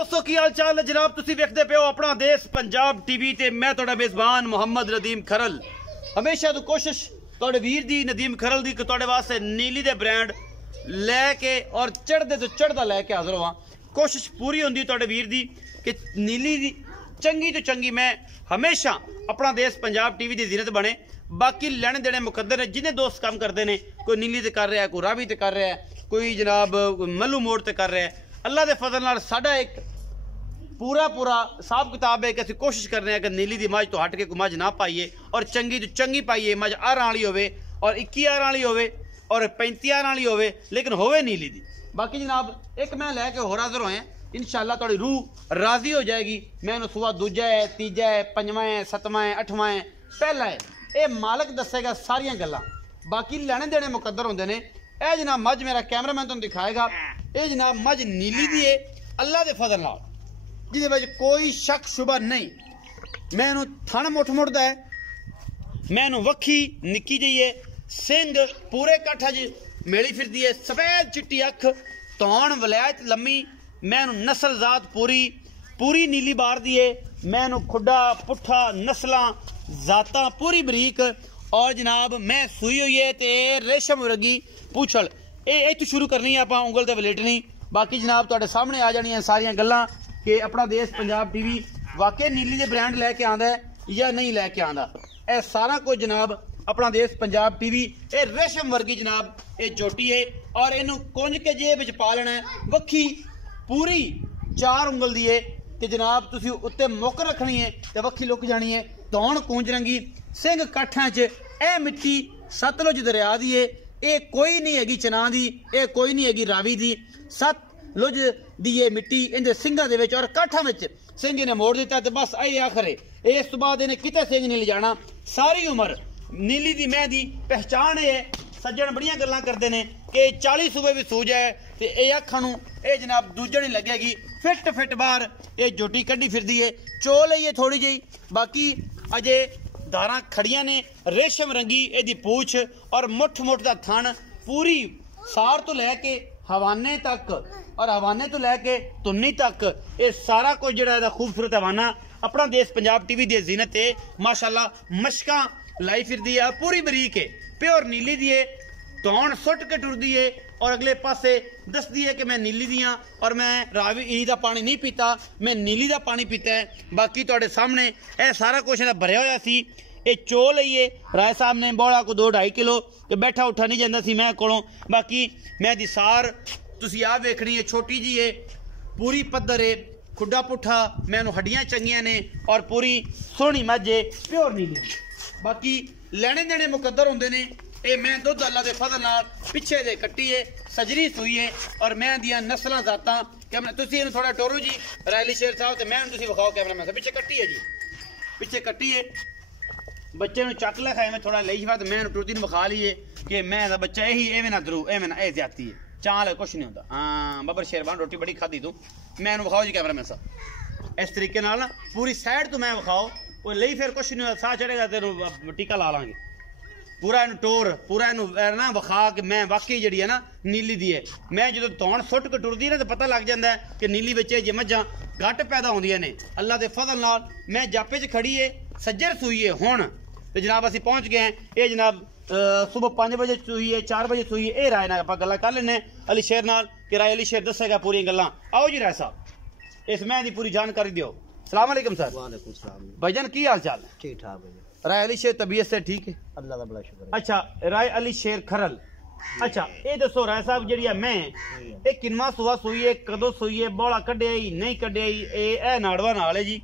दोस्तों की हाल चाल है जनाब। तुसी वेखदे पे हो अपना देश पंजाब टीवी ते मैं तुहाडा मेजबान मोहम्मद नदीम खरल। हमेशा तो कोशिश तुहाडे वीर दी नदीम खरल दी कि तुहाडे वास्ते नीली दे ब्रांड लैके और चढ़दे तो चढ़दा लैके हाजिर होवां। कोशिश पूरी होंदी तुहाडे वीर दी कि नीली दी चंगी तो चंगी मैं हमेशा अपना देश पंजाब टीवी दी जीनत बने। बाकी लेने देने मुकद्दर है, जिन्हें दोस्त काम करते हैं, कोई नीली ते कर रहा है, कोई रावी ते कर रहा है, कोई जनाब मल्लू मोड़ ते कर रहा है। अल्लाह के फजल नाल साडा एक पूरा हिसाब किताब है कि असं कोशिश कर रहे हैं कि नीली दी मझ तो हट के कोई मझ ना पाइए और चंगी तो चंगी पाइए। मझ 18 वाली होवे और 21 18 वाली होवे और 35 18 वाली होवे, लेकिन होवे नीली दी। बाकी जनाब एक मैं लैके होर हाजिर होए इंशाअल्लाह, थोड़ी रूह राजी हो जाएगी। मैं सुबह दूजा है, तीजा है, पंजवां है, सतवां है, अठवां है, पहला है, ये मालक दसेगा सारिया गल्लां। बाकी लेने देने मुकद्दर होंदे ने। यह जनाब मझ मेरा कैमरामैन तुहानूं दिखाएगा, ये जनाब मझ नीली दी है अल्लाह के फजल नाल, जिहदे विच कोई शक शुबा नहीं। मैं इहनूं थण मुठ मुठदा है, मैं इहनूं वक्खी निक्की जी है, सिंग पूरे कट्ठा च मेली फिरदी है, सफेद चिट्टी अख, तौण वलैत लम्मी। मैं इहनूं नस्ल जात पूरी नीली बार दी है। मैं इहनूं खुड्डा पुट्ठा नस्लां जातां पूरी बरीक और जनाब मैं सूई हुई है ते रेशम वर्गी पूछल। ये तो शुरू करनी है, आप उंगल ते वलेटनी। बाकी जनाब तुहाडे सामने आ जानियां सारियां गल्लां कि अपना देश पंजाब टीवी वाकई नीली दे ब्रांड लैके आंदा है या नहीं लैके आंदा। यह सारा कुछ जनाब अपना देश पंजाब टीवी। ये रेशम वर्गी जनाब ये जोटी है और इनू कुंज के जेब विच पा लेना है। वक्खी पूरी 4 उंगल दी है कि जनाब तुसी उत्ते मुक रखनी है ते वक्खी लुक जानी है। तौण कूंज रंगी, सिंह काठां च, ए मिट्टी सतलुज दरिया दी है। ये कोई नहीं हैगी चना दी, ये कोई नहीं हैगी रावी दी, सतलुज दी ये मिट्टी इनके सिंघां दे विच और काठां विच सिंह ने मोड़ दिता ते बस ये आखर है। इस तो बाद इन्हें किते सिंह नहीं ले जाना। सारी उम्र नीली दी मैं दी पहचान है। सज्जन बड़ियां गल्लां करते हैं कि 40 सूबे भी सूझ है तो ये अखां नूं ये जनाब दूजा नहीं लगेगी। फिट बाहर ये जोटी कड्डी फिरदी है, चोल है ये थोड़ी जी। बाकी अजे धारा खड़ियां ने, रेशम रंगी एदी पूछ और मुठ दा थन, पूरी सार तो लैके हवाने तक और हवाने तो लैके तुन्नी तक ये सारा कुछ जिहड़ा खूबसूरत हवाना अपना देश पंजाब टीवी दी जीनत है। माशाअल्लाह मशकां लाई फिरदी है, पूरी बरीक है, प्योर नीली दी है। तौण सुट के टुरदी है और अगले पासे दसदी है कि मैं नीली दी हाँ और मैं रावी ई दा पानी नहीं पीता, मैं नीली दा पानी पीता है। बाकी तुहाडे सामने यह सारा कुछ भरिया होया सी। ये चोल है ये राय साहब ने बौड़ा को 2-2.5 किलो कि बैठा उठा नहीं जाता सी मैं कोलों। बाकी मैं दी सार तुसी आ वेखनी है, छोटी जी है, पूरी पद्धर है, खुड्डा पुट्ठा, मैं हड्डियां चंगियां ने और पूरी सोहनी मझ है, प्योर नीली। बाकी लेने देने मुकद्दर होंदे ने। ये मैं दुध अल्लाह के फजल नाल पिछे दे कट्टी है, सजरी सूई है और मैं दियां नस्लां जातां। कैमरा तुसी इहनूं थोड़ा टोरो जी रायली शेर साहब ते मैं तुसी विखाओ कैमरा मैन पिछे कट्टी है जी, पिछे कट्टी है। बच्चे नूं चक लै खाए मैं थोड़ा लेई जावा तो मैं टुरदी नूं विखा लीए कि मैं दा बच्चा यही एवें ना दरू एवें ना ए ज्यादती है, चाल है कुछ नहीं होंदा। हाँ बबर शेरबान रोटी बड़ी खाधी तू, मैं विखाओ जी कैमरा मैन साहब। इस तरीके नाल ना पूरी साइड तो मैं विखाओ, वो लई फिर कुछ नहीं होता, साह चढ़ेगा तेन टीका ला लांगे। पूरा इन टोर पूरा इन ना विखा के मैं वाकई जी है ना नीली दी है। मैं जो तौण सुट के टुरदी ना तो पता लग जाता है कि नीली बच्चे जे मझां घट पैदा होंदियां ने अल्लाह के फजल नाल। मैं जापे च खड़ी है, सज्जर सूई है हुण तो जनाब असीं पहुँच गए हैं। ये जनाब सुबह 5 बजे सूई है, 4 बजे सूई है। ये राय नाल आपां गल्लां कर लैने अली शेर नाल कि राय अली शेर दसेगा पूरी गल्लां। आओ जी राय साहब इस मैं दी पूरी जानकारी दियो। सलाम अलैकुम सर। वालेकुम सलाम भाईजान की हाल चाल है? ठीक ठाक है। राय अली शेर तबीयत से ठीक है? अल्लाह का बड़ा शुक्र है। अच्छा राय अली शेर खरल, अच्छा ये दसो राय साहब जी मैं ये किन्ना सुबह सूई है, कदों सूई है, बौला कढ़िया ही नहीं कढ़िया ही? ए नाड़वा नाल है जी,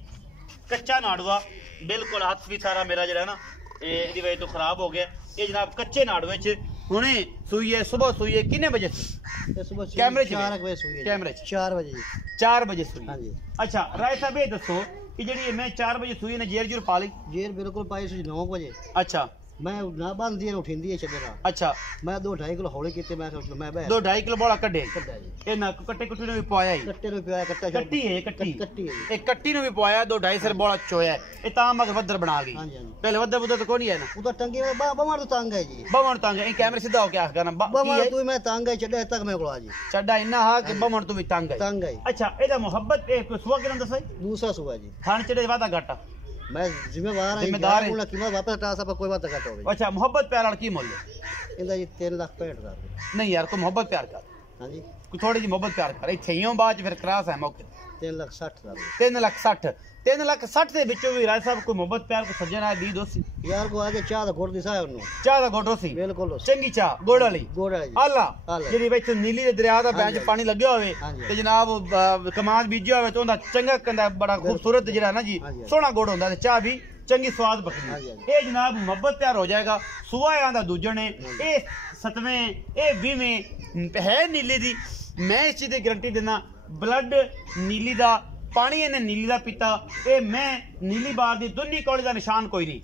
कच्चा नाड़वा बिल्कुल। हाथ भी सारा मेरा जरा ना ये वजह तो खराब हो गया। ये जनाब कच्चे नाड़वे च हुणे सूई है, सुबह सूई है। किन्ने बजे? सुबह कैमरे 4 बजे सूई है। कैमरे 4 बजे 4 बजे सूई। हाँ जी। अच्छा राय साहब ये दसो कि जी मैं 4 बजे सूई ने जेर जूर पा ली? जेर बिल्कुल पाई सी 9 बजे। अच्छा मैं ना बंदी उठिंदी है छड़े ना अच्छा मैं 2-2.5 किलो हौले कीते मैं सोच मैं 2-2.5 किलो बोला कड्डे कट्टा जी ਇਹ ਨਾ ਕੱਟੇ ਕੁੱਟੇ ਨੂੰ ਵੀ ਪਵਾਇਆ ਹੀ कट्टे नु पिया कट्टा ਕੱਟੀ ਹੈ ਕੱਟੀ कट्टी है ਇਹ ਕੱਟੀ ਨੂੰ ਵੀ ਪਵਾਇਆ 2-2.5 ਸਿਰ ਬੋਲਾ ਚੋਇਆ ਇਹ ਤਾਂ ਮਗਰ ਵੱਦਰ ਬਣਾ ਗਈ हां जी हां जी ਪਹਿਲੇ ਵੱਦਰ ਬੁੱਦਰ ਤਾਂ ਕੋਈ ਨਹੀਂ ਹੈ ਨਾ उधर टंगी में बमर तो तंग है जी ਬਵਣ ਤੰਗ ਇਹ ਕੈਮਰੇ ਸਿੱਧਾ ਹੋ ਕੇ ਆਖ ਕਰਨਾ बमर तू मैं तंग है छड़े तक मैं कोला जी ਛੱਡਾ ਇੰਨਾ ਹਾਂ ਕਿ ਬਵਣ ਤੂੰ ਵੀ ਤੰਗ ਹੈ तंग है ਅੱਛਾ ਇਹਦਾ ਮੁਹੱਬਤ ਇਹ ਕੋਈ ਸੁਆ ਕਿਨਾਂ ਦੱਸਾਈ दूसरा सुबह जी ਖਾਣ ਚੜੇ ਵਾਦਾ ਘਾਟਾ मैं जिम्मेदार जिम्मेदार है। है कीमत वापस हटा सब कोई बात कट हो गई अच्छा मोहब्बत प्यार वाला की मुल है इंदा जी 3,65,000 नहीं यार तू मोहब्बत प्यार कर हां जी कोई थोड़ी जी मोहब्बत प्यार कर इथे ही बाद फिर क्रास है मौके 3,60,000 3,60,000 3,60,000 ਦੇ ਵਿੱਚੋਂ ਵੀ ਰਾਜ ਸਾਹਿਬ ਕੋਈ ਮੁਹੱਬਤ ਪਿਆਰ ਕੋਈ ਸੱਜਣਾ ਦੀ ਦੋਸਤੀ यार को आगे चाह दा घोड़ दिसा है उन्होंने ਚਾਹ ਦਾ ਘੋਟੋ ਸੀ बिल्कुल ਚੰਗੀ ਚਾਹ ਗੁੜ ਵਾਲੀ घोड़ है जी ਆਲਾ ਆਲਾ। ਜਿਹੜੀ ਵਿੱਚ ਨੀਲੀ ਦੇ ਦਰਿਆ ਦਾ ਬੈਂਚ ਪਾਣੀ ਲੱਗਿਆ ਹੋਵੇ ਹਾਂਜੀ। ਤੇ ਜਨਾਬ ਕਮਾਦ ਬੀਜਿਆ ਹੋਵੇ ਤੇ ਉਹਦਾ ਚੰਗਾ ਕੰਦਾ ਬੜਾ ਖੂਬਸੂਰਤ ਜਿਹੜਾ ਨਾ ਜੀ ਹਾਂਜੀ। ਸੋਹਣਾ ਗੁੜ ਹੁੰਦਾ ਤੇ ਚਾਹ ਵੀ ਚੰਗੀ ਸਵਾਦ ਬਖਦੀ ਹਾਂਜੀ। ਇਹ ਜਨਾਬ ਮੁਹੱਬਤ ਪਿਆਰ ਹੋ ਜਾਏਗਾ ਸੁਆਹਾਂ ਦਾ ਦੂਜਣੇ ਇਹ 7ਵੇਂ ਇਹ 20ਵੇਂ ਹੈ ਨੀਲੀ ਦੀ ਮੈਂ ਇਸ ਚੀਜ਼ ਦੀ ਗਾਰੰਟੀ ਦਿੰਦਾ ਬਲੱਡ ਨੀਲੀ ਦਾ ਪਾਣੀ ਇਹਨੇ ਨੀਲੀ ਦਾ ਪੀਤਾ ਇਹ ਮੈਂ ਨੀਲੀ ਬਾਰ ਦੀ ਦੁੰਨੀ ਕੋਲੇ ਦਾ ਨਿਸ਼ਾਨ ਕੋਈ ਨਹੀਂ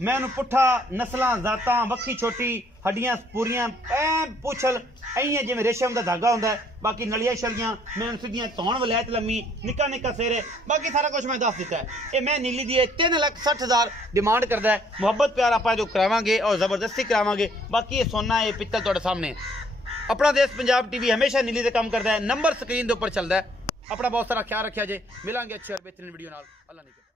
मैं उन्हें पुट्ठा नस्लां जातां वक्खी छोटी हड्डियां पूरियां ऐ पुछल ऐ जिवें रेशम का धागा होंदा है बाकी नलियां छलियां मैं सीधियां धौण वलैत लम्मी निक्का निक्का सिर है बाकी सारा कुछ मैं दस दिता है ये मैं नीली दी 3,60,000 डिमांड करदा है मुहब्बत प्यार आपां जो करावांगे और जबरदस्ती करावांगे बाकी ये सोना ये पित्तल तुहाडे सामने अपना देश पंजाब टीवी हमेशा नीली दे काम करदा है नंबर स्क्रीन दे ऊपर चलदा है अपना बहुत सारा ख्याल रखिया जे मिलांगे अच्छी और बेहतरीन वीडियो नाल अल्लाह ने